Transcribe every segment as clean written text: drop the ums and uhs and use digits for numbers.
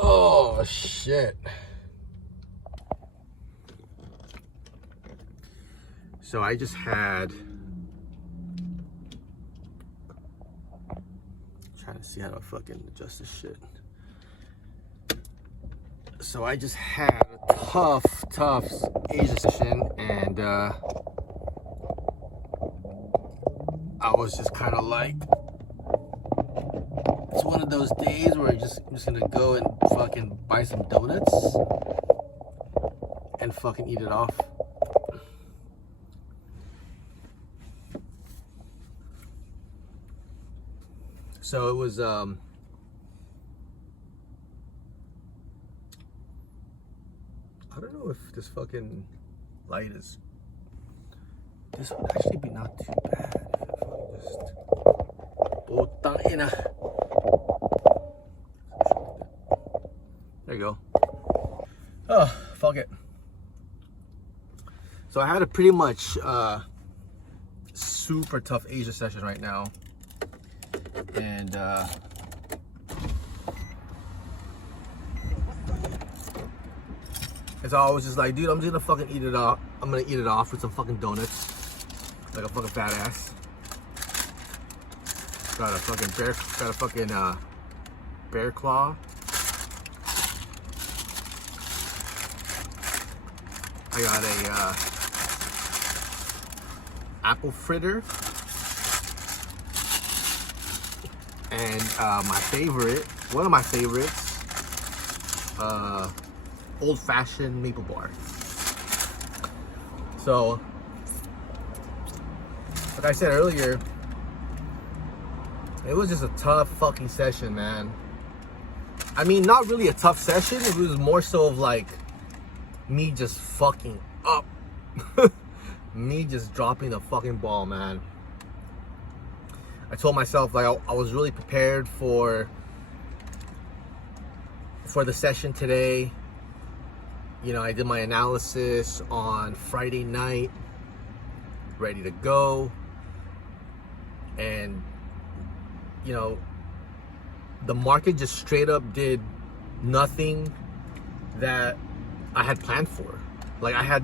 Oh shit. So I just had, trying to see how to fucking adjust this shit. So I just had a tough Asia session, and I was just kind of like, it's one of those days where I'm just gonna go and fucking buy some donuts and fucking eat it off. So it was I don't know if this fucking light is, this would actually be not too bad if it fucking just, putang ina. There you go. Oh, fuck it. So I had a pretty much super tough Asia session right now. And so I was just like, dude, I'm just gonna fucking eat it off. I'm gonna eat it off with some fucking donuts, like a fucking fat ass. Got a fucking bear claw. I got a apple fritter. And my favorite, one of my favorites, old-fashioned maple bar. So, like I said earlier, it was just a tough fucking session, man. I mean, not really a tough session. It was more so of like me just fucking up. Me just dropping the fucking ball, man. I told myself, like, I was really prepared for the session today. You know, I did my analysis on Friday night, ready to go. And, you know, the market just straight up did nothing that I had planned for. Like, I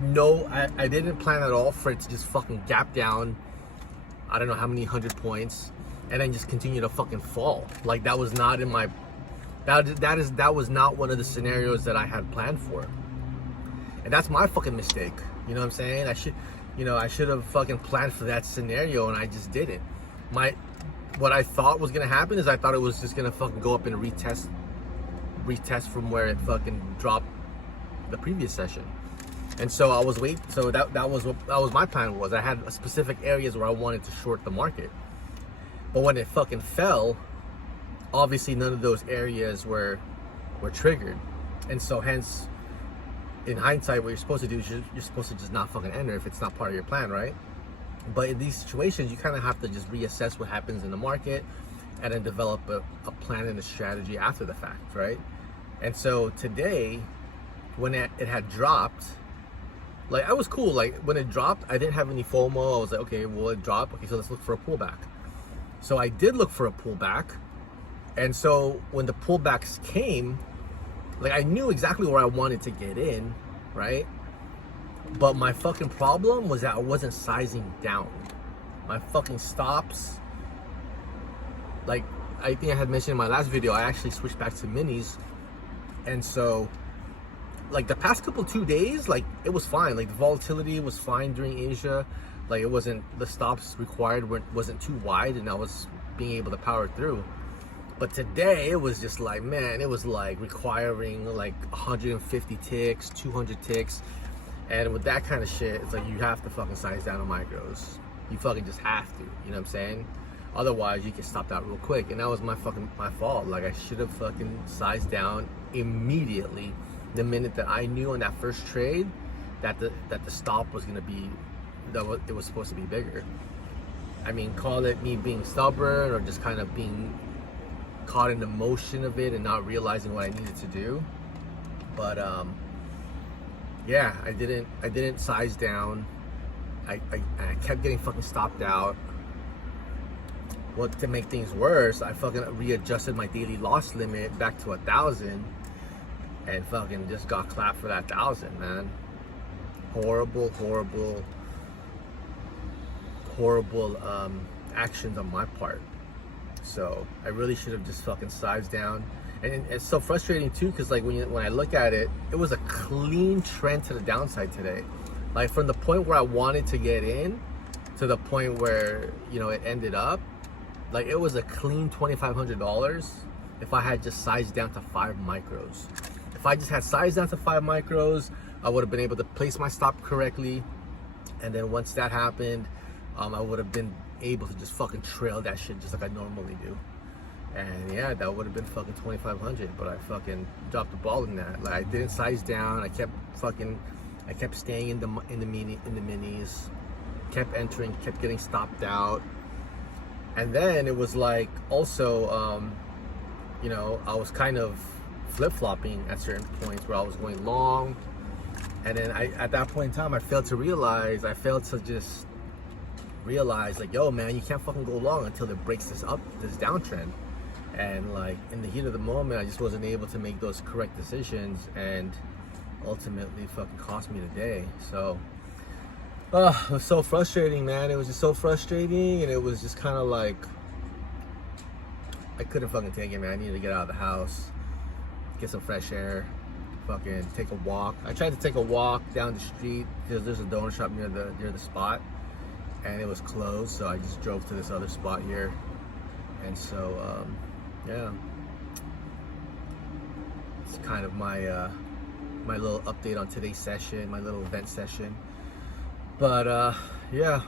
didn't plan at all for it to just fucking gap down, I don't know how many 100 points, and then just continue to fucking fall. Like, that was not in my, that was not one of the scenarios that I had planned for. And that's my fucking mistake. You know what I'm saying? I should have fucking planned for that scenario, and I just didn't. What I thought was gonna happen is I thought it was just gonna fucking go up and retest from where it fucking dropped the previous session. And so I was waiting. So that was my plan. Was I had specific areas where I wanted to short the market, but when it fucking fell, obviously none of those areas were triggered. And so hence, in hindsight, what you're supposed to do is you're supposed to just not fucking enter if it's not part of your plan, right? But in these situations, you kind of have to just reassess what happens in the market and then develop a plan and a strategy after the fact, right? And so today, when it had dropped, like, I was cool. Like, when it dropped, I didn't have any FOMO. I was like, okay, well, it dropped. Okay, so let's look for a pullback. So I did look for a pullback. And so when the pullbacks came, like, I knew exactly where I wanted to get in, right? But my fucking problem was that I wasn't sizing down. My fucking stops, like, I think I had mentioned in my last video, I actually switched back to minis. And so, like, the past couple 2 days, like, it was fine. Like, the volatility was fine during Asia. Like, it wasn't, the stops required wasn't too wide, and I was being able to power through. But today, it was just like, man, it was like requiring like 150 ticks, 200 ticks. And with that kind of shit, it's like you have to fucking size down on micros. You fucking just have to, you know what I'm saying? Otherwise, you can stop that real quick. And that was my fault. Like, I should have fucking sized down immediately the minute that I knew on that first trade that the stop was gonna be, it was supposed to be bigger. I mean, call it me being stubborn or just kind of being caught in the motion of it and not realizing what I needed to do. But yeah, I didn't size down. I kept getting fucking stopped out. Well, to make things worse, I fucking readjusted my daily loss limit back to 1,000. and fucking just got clapped for that 1,000, man. Horrible actions on my part. So I really should have just fucking sized down. And it's so frustrating too, because like when I look at it, it was a clean trend to the downside today. Like from the point where I wanted to get in to the point where, you know, it ended up, like it was a clean $2,500 if I had just sized down to 5 micros. If I just had sized down to 5 micros, I would have been able to place my stop correctly. And then once that happened, I would have been able to just fucking trail that shit just like I normally do. And yeah, that would have been fucking 2,500, but I fucking dropped the ball in that. Like I didn't size down. I kept staying in the minis, kept entering, kept getting stopped out. And then it was like also, you know, I was kind of flip-flopping at certain points where I was going long. And then at that point in time, I failed to just realize like, yo man, you can't fucking go long until it breaks this downtrend. And like in the heat of the moment, I just wasn't able to make those correct decisions, and ultimately fucking cost me the day. So it was so frustrating, man. It was just so frustrating, and it was just kind of like I couldn't fucking take it, man. I needed to get out of the house, get some fresh air, fucking take a walk. I tried to take a walk down the street because there's a donut shop near the spot, and it was closed, so I just drove to this other spot here. And so yeah, it's kind of my my little update on today's session, my little event session. But yeah,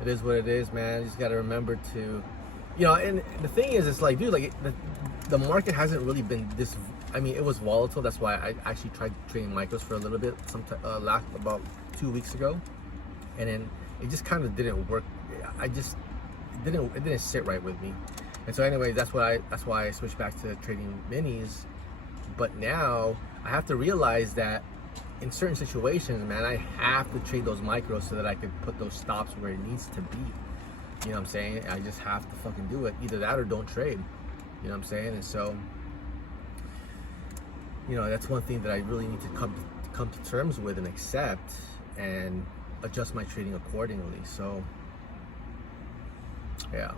it is what it is, man. You just got to remember to, you know, and the thing is, it's like, dude, like the market hasn't really been this, I mean, it was volatile. That's why I actually tried trading micros for a little bit about 2 weeks ago, and then it just kind of didn't work. It didn't sit right with me. And so anyway, that's why I switched back to trading minis. But now I have to realize that in certain situations, man, I have to trade those micros so that I can put those stops where it needs to be. You know what I'm saying? I just have to fucking do it. Either that or don't trade. You know what I'm saying? And so, you know, that's one thing that I really need to come to terms with and accept, and adjust my trading accordingly. So yeah,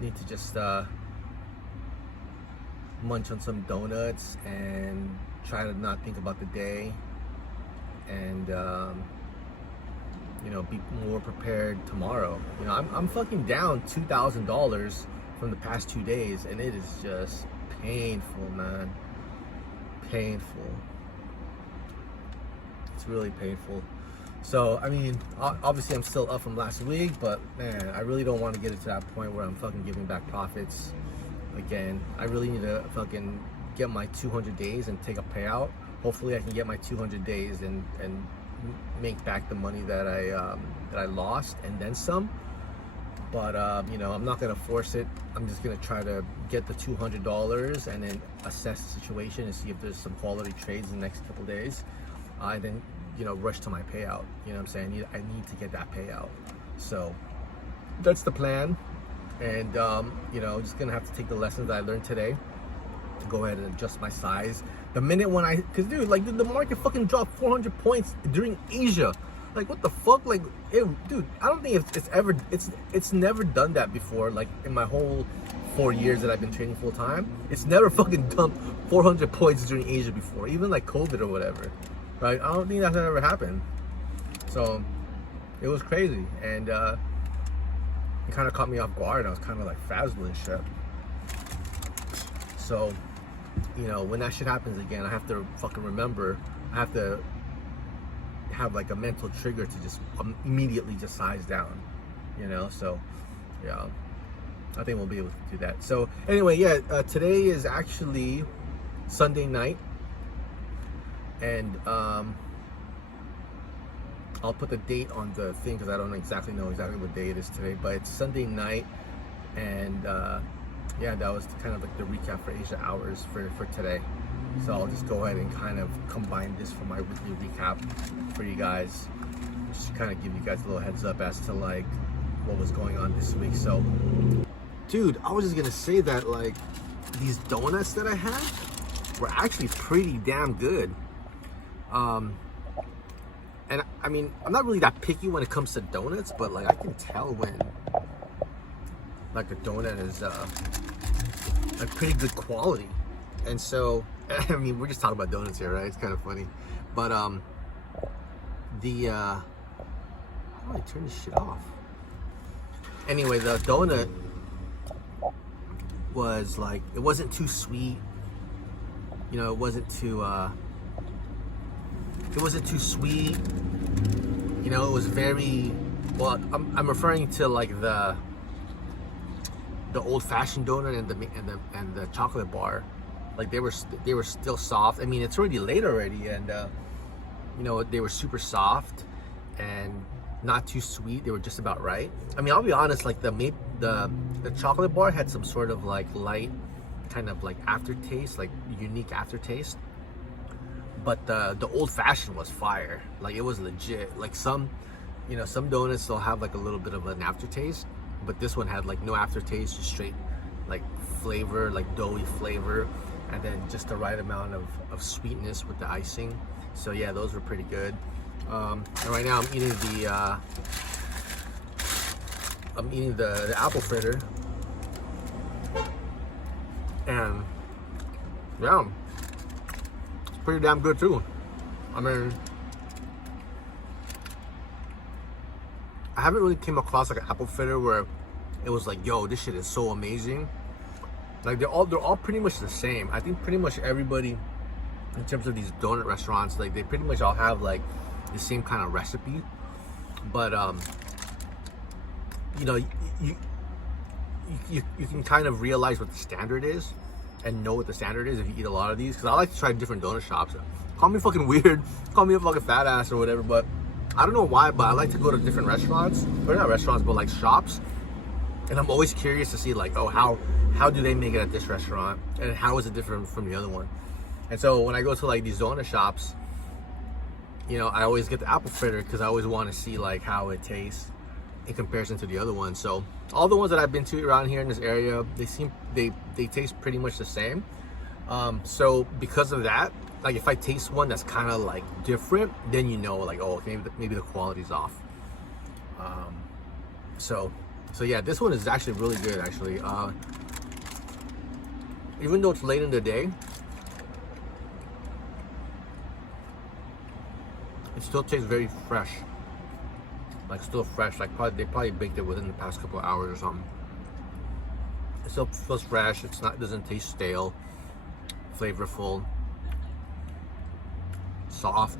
need to just munch on some donuts and try to not think about the day, and you know, be more prepared tomorrow. You know, I'm fucking down $2,000 from the past 2 days, and it is just painful, man. Painful. It's really painful. So, I mean, obviously I'm still up from last week, but man, I really don't want to get it to that point where I'm fucking giving back profits again. I really need to fucking get my 200 days and take a payout. Hopefully I can get my 200 days and make back the money that I lost and then some. But you know, I'm not gonna force it. I'm just gonna try to get the $200 and then assess the situation and see if there's some quality trades in the next couple days. And then, you know, rush to my payout. You know what I'm saying? I need to get that payout. So that's the plan. And you know, just gonna have to take the lessons that I learned today to go ahead and adjust my size. The minute when cause dude, like the market fucking dropped 400 points during Asia. Like what the fuck? Like, dude, I don't think it's never done that before. Like in my whole 4 years that I've been trading full time, it's never fucking dumped 400 points during Asia before, even like COVID or whatever. Right? I don't think that's ever happened. So it was crazy, and it kind of caught me off guard. I was kind of like frazzled and shit. So, you know, when that shit happens again, I have to fucking remember. I have to have like a mental trigger to just immediately just size down, you know. So yeah, I think we'll be able to do that. So anyway, yeah, today is actually Sunday night, and I'll put the date on the thing because I don't exactly know what day it is today, but it's Sunday night. And yeah, that was kind of like the recap for Asia hours for today. So I'll just go ahead and kind of combine this for my weekly recap for you guys, just to kind of give you guys a little heads up as to like what was going on this week. So dude, I was just gonna say that, like, these donuts that I had were actually pretty damn good. And I mean, I'm not really that picky when it comes to donuts, but like I can tell when like a donut is a pretty good quality. And so, I mean, we're just talking about donuts here, right? It's kind of funny. But how do I turn this shit off? Anyway, the donut was like, it wasn't too sweet. You know, it wasn't too sweet. You know, it was very, well, I'm referring to like the old-fashioned donut and the chocolate bar. Like they were still soft. I mean, it's already late already, and you know, they were super soft and not too sweet. They were just about right. I mean, I'll be honest, like the chocolate bar had some sort of like light kind of like aftertaste, like unique aftertaste. But the old-fashioned was fire. Like it was legit. Like some, you know, some donuts still have like a little bit of an aftertaste, but this one had like no aftertaste, just straight like flavor, like doughy flavor, and then just the right amount of sweetness with the icing. So yeah, those were pretty good. And right now I'm eating the apple fritter, and yeah, it's pretty damn good too. I mean, I haven't really came across like an apple fritter where it was like, yo, this shit is so amazing. Like they're all pretty much the same. I think pretty much everybody in terms of these donut restaurants, like they pretty much all have like the same kind of recipe. But you know, you can kind of realize what the standard is and know what the standard is if you eat a lot of these. Because I like to try different donut shops. Call me fucking weird, call me a fucking fat ass or whatever, but I don't know why, but I like to go to different restaurants, or not restaurants, but like shops, and I'm always curious to see like, oh, how do they make it at this restaurant, and how is it different from the other one? And so when I go to like these donut shops, you know, I always get the apple fritter because I always want to see like how it tastes in comparison to the other ones. So all the ones that I've been to around here in this area, they taste pretty much the same. So because of that, like if I taste one that's kind of like different, then you know, like, oh, maybe the quality's off. So yeah, this one is actually really good. Actually, even though it's late in the day, it still tastes very fresh. Like still fresh. Like they probably baked it within the past couple of hours or something. It still feels fresh. It doesn't taste stale. Flavorful. Soft,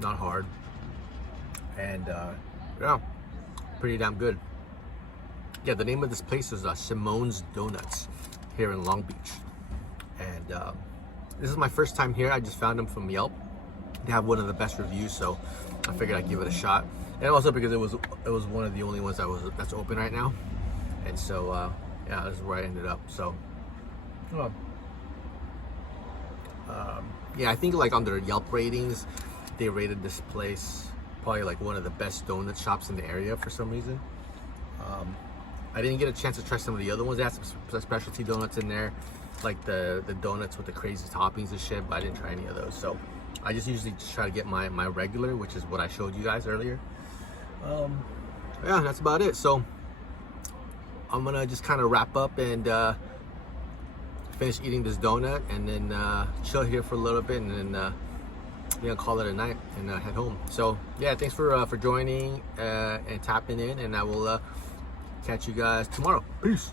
not hard, and yeah, pretty damn good. Yeah, the name of this place is Simone's Donuts here in Long Beach, and this is my first time here. I just found them from Yelp. They have one of the best reviews, so I figured I'd give it a shot, and also because it was one of the only ones that's open right now, and so yeah, this is where I ended up. So yeah, I think like on their Yelp ratings, they rated this place probably like one of the best donut shops in the area for some reason. I didn't get a chance to try some of the other ones. They had some specialty donuts in there, like the donuts with the crazy toppings and shit, but I didn't try any of those. So I just usually just try to get my regular, which is what I showed you guys earlier. Yeah, that's about it. So I'm gonna just kind of wrap up and finish eating this donut, and then chill here for a little bit, and then yeah, call it a night and head home. So yeah, thanks for joining and tapping in, and I will catch you guys tomorrow. Peace.